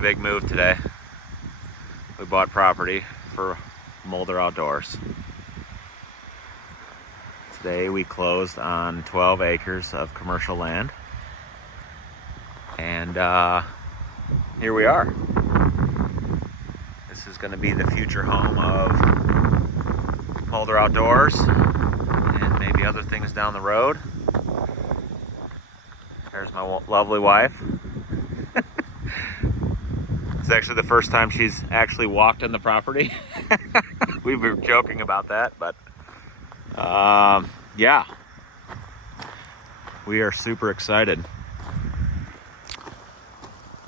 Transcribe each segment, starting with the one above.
a big move today. We bought property for Mulder Outdoors. Today we closed on 12 acres of commercial land. And here we are. This is going to be the future home of Mulder Outdoors and maybe other things down the road. There's my lovely wife. It's actually the first time she's actually walked on the property. We were joking about that, but yeah, we are super excited.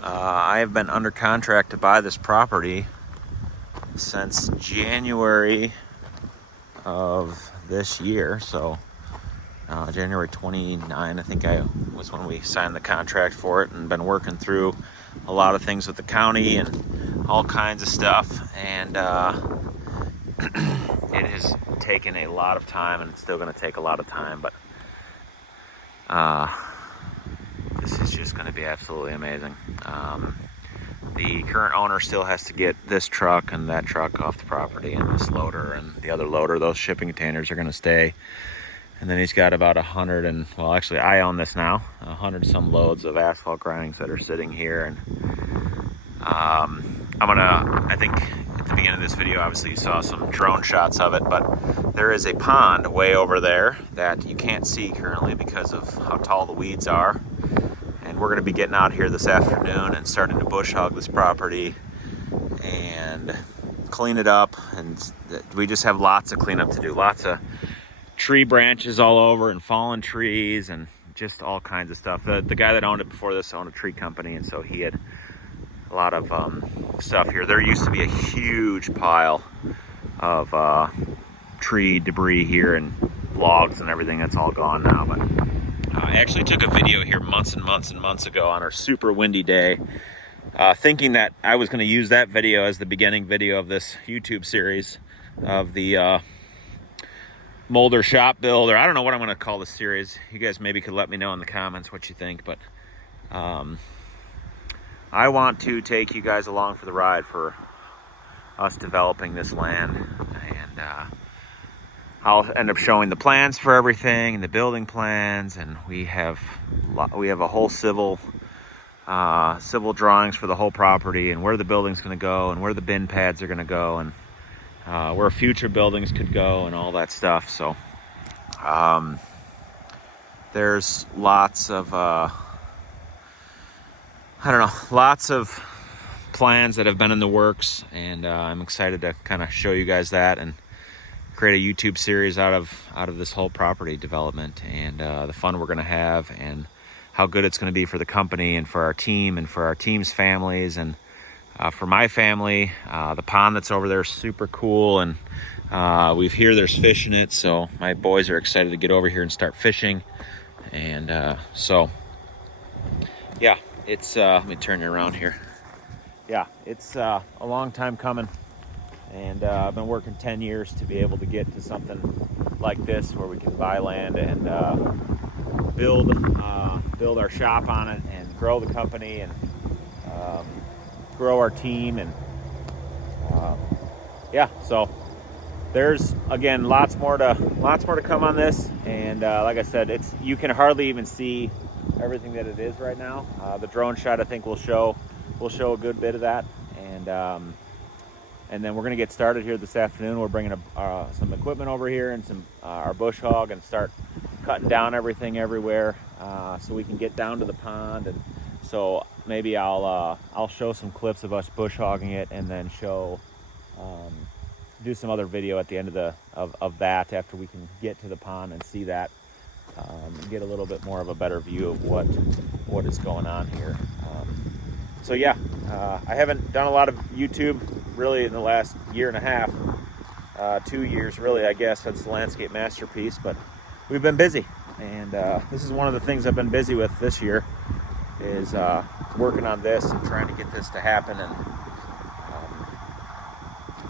I have been under contract to buy this property since January of this year. So January 29, I think was when we signed the contract for it, and been working through a lot of things with the county and all kinds of stuff. And it has taken a lot of time, and it's still going to take a lot of time, but this is just going to be absolutely amazing. The current owner still has to get this truck and that truck off the property, and this loader and the other loader. Those shipping containers are going to stay. And then he's got about 100 and, well, actually I own this now, 100 some loads of asphalt grindings that are sitting here. And I think at the beginning of this video, obviously you saw some drone shots of it, but there is a pond way over there that you can't see currently because of how tall the weeds are. And we're gonna be getting out here this afternoon and starting to bush hog this property and clean it up. And we just have lots of cleanup to do, lots of tree branches all over and fallen trees and just all kinds of stuff. The guy that owned it before this owned a tree company, and so he had a lot of stuff here. There used to be a huge pile of tree debris here and logs and everything. That's all gone now. But I actually took a video here months and months and months ago on our super windy day, thinking that I was going to use that video as the beginning video of this YouTube series of the Mulder shop build, or I don't know what I'm going to call this series. You guys maybe could let me know in the comments what you think, but I want to take you guys along for the ride for us developing this land, and I'll end up showing the plans for everything and the building plans, and we have a whole civil drawings for the whole property and where the building's going to go and where the bin pads are going to go and where future buildings could go and all that stuff. So there's lots of lots of plans that have been in the works, and I'm excited to kind of show you guys that and create a YouTube series out of this whole property development, and the fun we're going to have, and how good it's going to be for the company and for our team and for our team's families, and for my family. The pond that's over there is super cool, and we hear there's fish in it, so my boys are excited to get over here and start fishing. And so yeah, it's let me turn you around here. Yeah, it's a long time coming, and I've been working 10 years to be able to get to something like this where we can buy land and build our shop on it and grow the company and grow our team. And yeah, so there's, again, lots more to come on this. And like I said, you can hardly even see everything that it is right now. The drone shot, I think, will show a good bit of that. And then we're going to get started here this afternoon. We're bringing some equipment over here and some our bush hog, and start cutting down everything everywhere so we can get down to the pond. And so maybe I'll show some clips of us bush hogging it, and then do some other video at the end of that after we can get to the pond and see that, and get a little bit more of a better view of what is going on here. So yeah, I haven't done a lot of YouTube really in the last year and a half, 2 years really, I guess, since the Landscape Masterpiece, but we've been busy, and this is one of the things I've been busy with this year, is working on this and trying to get this to happen. And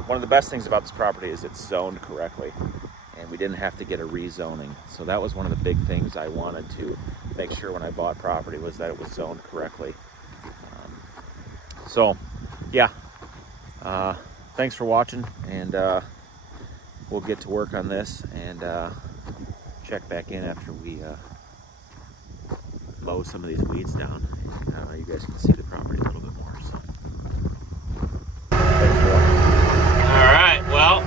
one of the best things about this property is it's zoned correctly, and we didn't have to get a rezoning. So that was one of the big things I wanted to make sure when I bought property, was that it was zoned correctly. So yeah, thanks for watching, and we'll get to work on this and check back in after we mow some of these weeds down. You guys can see the property a little bit more. So. All right, well,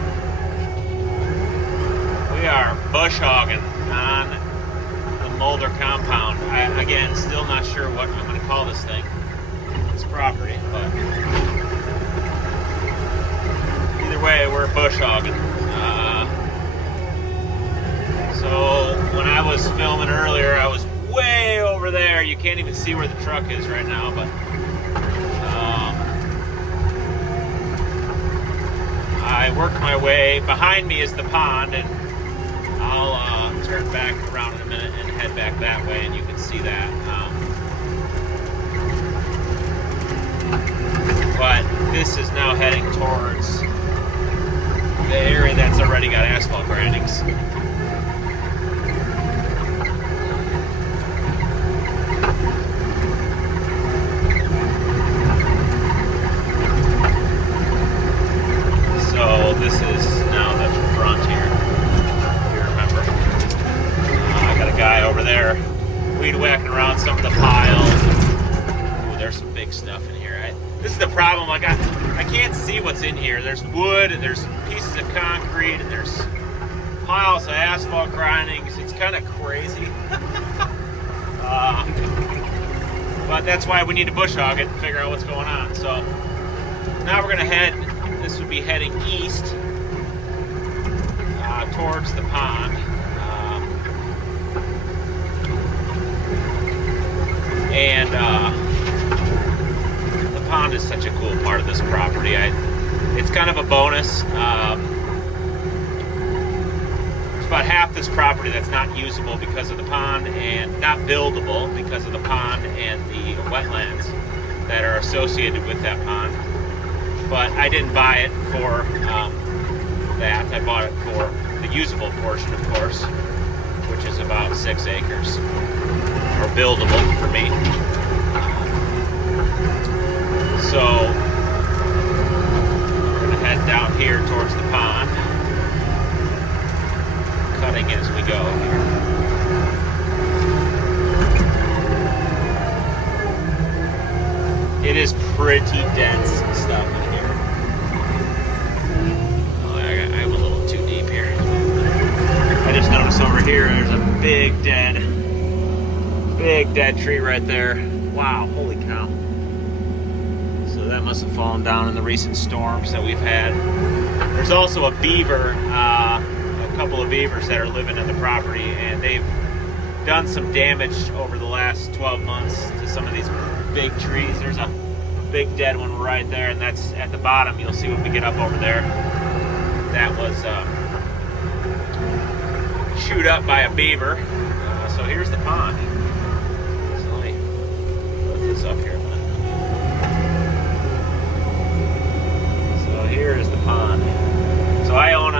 we are bush hogging on the Mulder compound. Again, still not sure what I'm going to call this thing, this property, but either way, we're bush hogging. So when I was filming earlier, I was way over there. You can't even see where the truck is right now, but I worked my way. Behind me is the pond, and I'll turn back around in a minute and head back that way, and you can see that. But this is now heading towards the area that's already got asphalt grindings. So this is now the front here, if you remember. I got a guy over there weed whacking around some of the piles. Ooh, there's some big stuff in here. This is the problem. I can't see what's in here. There's wood, and there's pieces of concrete, and there's piles of asphalt grindings. It's kind of crazy. But that's why we need to bush hog it and figure out what's going on. So now we're gonna head. This would be heading east towards the pond. The pond is such a cool part of this property. It's kind of a bonus. There's about half this property that's not usable because of the pond, and not buildable because of the pond and the wetlands that are associated with that pond. But I didn't buy it for that. I bought it for the usable portion, of course, which is about 6 acres, or buildable for me. So we're going to head down here towards the pond, cutting as we go here. It is pretty dense stuff in here. Oh, I'm a little too deep here. I just noticed over here there's a big dead tree right there. Wow, holy cow. So that must have fallen down in the recent storms that we've had. There's also a beaver, a couple of beavers that are living in the property, and they've done some damage over the last 12 months to some of these big trees. There's a big dead one right there, and that's at the bottom. You'll see when we get up over there. That was chewed up by a beaver. So here's the pond. So let me put this up here a minute. So here is the pond. So I own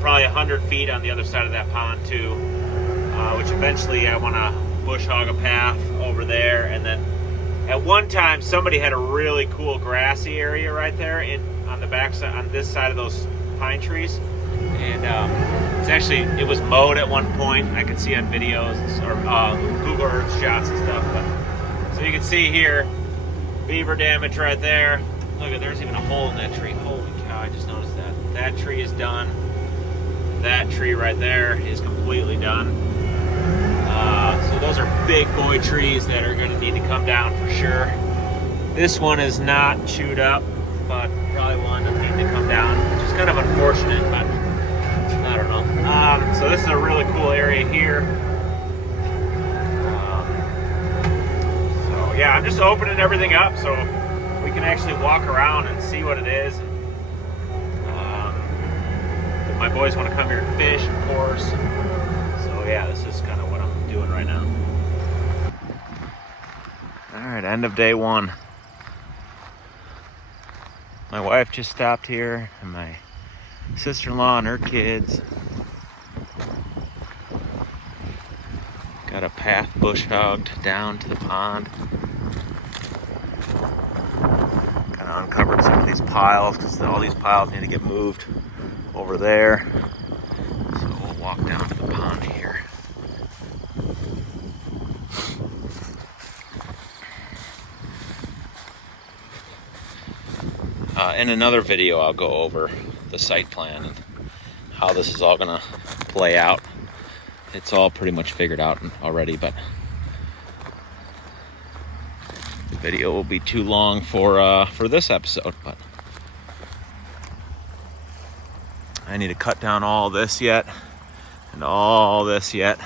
probably 100 feet on the other side of that pond too, which eventually I want to bush hog a path over there. And then at one time somebody had a really cool grassy area right there on the back side, on this side of those pine trees, and it was mowed at one point. I could see on videos or Google Earth shots and stuff. But so you can see here, beaver damage right there. Look at, there's even a hole in that tree. Holy cow! I just noticed that. That tree is done. That tree right there is completely done. So those are big boy trees that are going to need to come down for sure. This one is not chewed up, but probably will end up needing to come down, which is kind of unfortunate, but I don't know. So this is a really cool area here. So yeah, I'm just opening everything up so we can actually walk around and see what it is. My boys want to come here and fish, of course. So yeah, this is kind of what I'm doing right now. All right, end of day one. My wife just stopped here, and my sister-in-law and her kids. Got a path bush hogged down to the pond. uncovered some of these piles because all these piles need to get moved over there. So we'll walk down to the pond here. In another video, I'll go over the site plan and how this is all gonna play out. It's all pretty much figured out already, but the video will be too long for this episode. But I need to cut down all this yet and all this yet,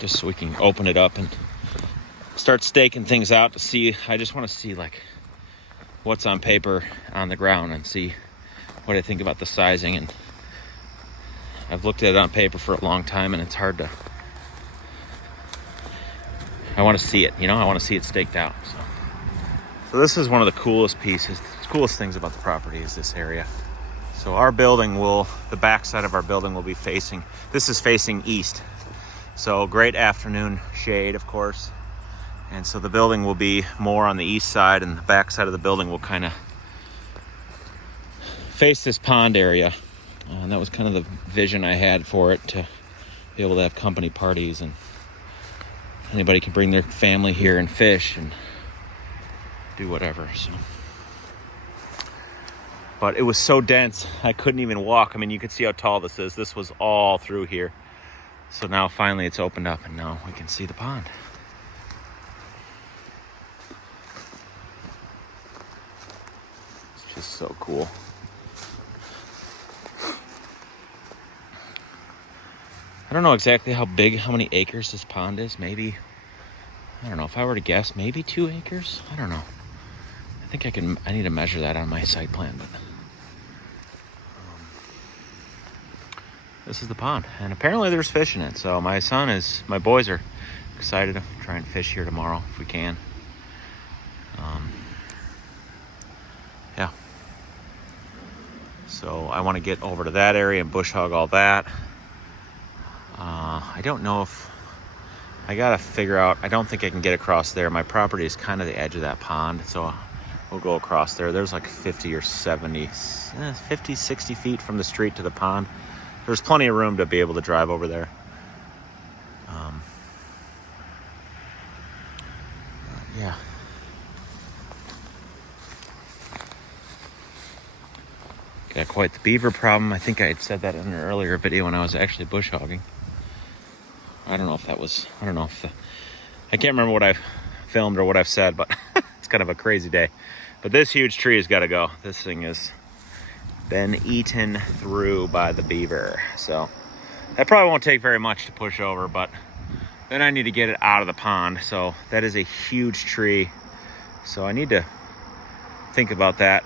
just so we can open it up and start staking things out to see. I just want to see like what's on paper on the ground and see what I think about the sizing. And I've looked at it on paper for a long time, and it's hard to, I want to see it, I want to see it staked out. So this is one of the coolest things about the property is this area. So our building the back side of our building will be facing east. So great afternoon shade, of course. And so the building will be more on the east side, and the back side of the building will kind of face this pond area. And that was kind of the vision I had for it, to be able to have company parties, and anybody can bring their family here and fish and do whatever. So, but it was so dense, I couldn't even walk. I mean, you could see how tall this is. This was all through here. So now finally it's opened up, and now we can see the pond. It's just so cool. I don't know exactly how many acres this pond is. Maybe, I don't know, if I were to guess, maybe 2 acres. I don't know. I need to measure that on my site plan, but this is the pond, and apparently there's fish in it. So my boys are excited to try and fish here tomorrow if we can. Yeah. So I want to get over to that area and bush hog all that. I don't know if I gotta figure out. I don't think I can get across there. My property is kind of the edge of that pond, so we'll go across there. There's like 50 or 60 feet from the street to the pond. There's plenty of room to be able to drive over there. Yeah. Got quite the beaver problem. I think I had said that in an earlier video when I was actually bush hogging. I can't remember what I've filmed or what I've said, but it's kind of a crazy day. But this huge tree has got to go. This thing has been eaten through by the beaver. So that probably won't take very much to push over, but then I need to get it out of the pond. So that is a huge tree. So I need to think about that,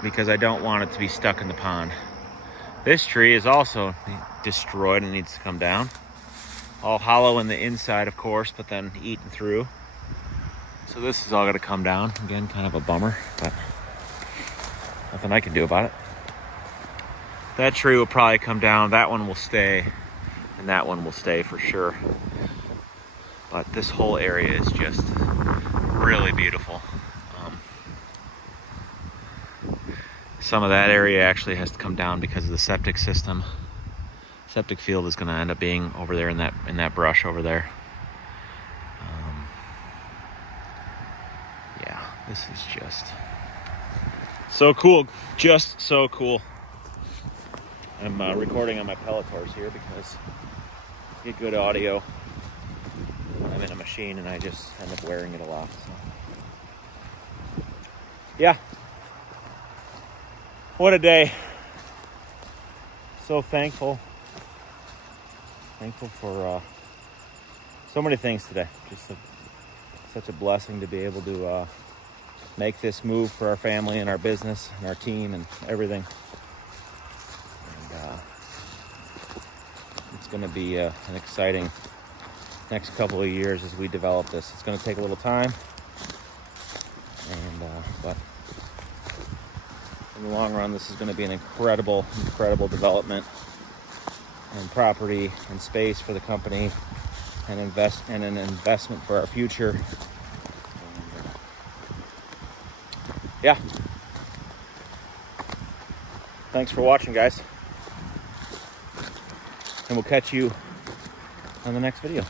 because I don't want it to be stuck in the pond. This tree is also destroyed and needs to come down. All hollow in the inside, of course, but then eaten through. So this is all gonna come down. Again, kind of a bummer, but nothing I can do about it. That tree will probably come down. That one will stay, and that one will stay for sure. But this whole area is just really beautiful. Some of that area actually has to come down because of the septic system. Septic field is going to end up being over there in that brush over there. Yeah, this is just so cool. Just so cool. I'm recording on my Pelletors here because I get good audio. I'm in a machine and I just end up wearing it a lot. So. Yeah. What a day. So thankful for so many things today. Just such a blessing to be able to make this move for our family and our business and our team and everything. And it's going to be an exciting next couple of years as we develop this. It's going to take a little time, but in the long run, this is going to be an incredible development and property and space for the company, and an investment for our future. yeah. Thanks for watching, guys. And we'll catch you on the next video.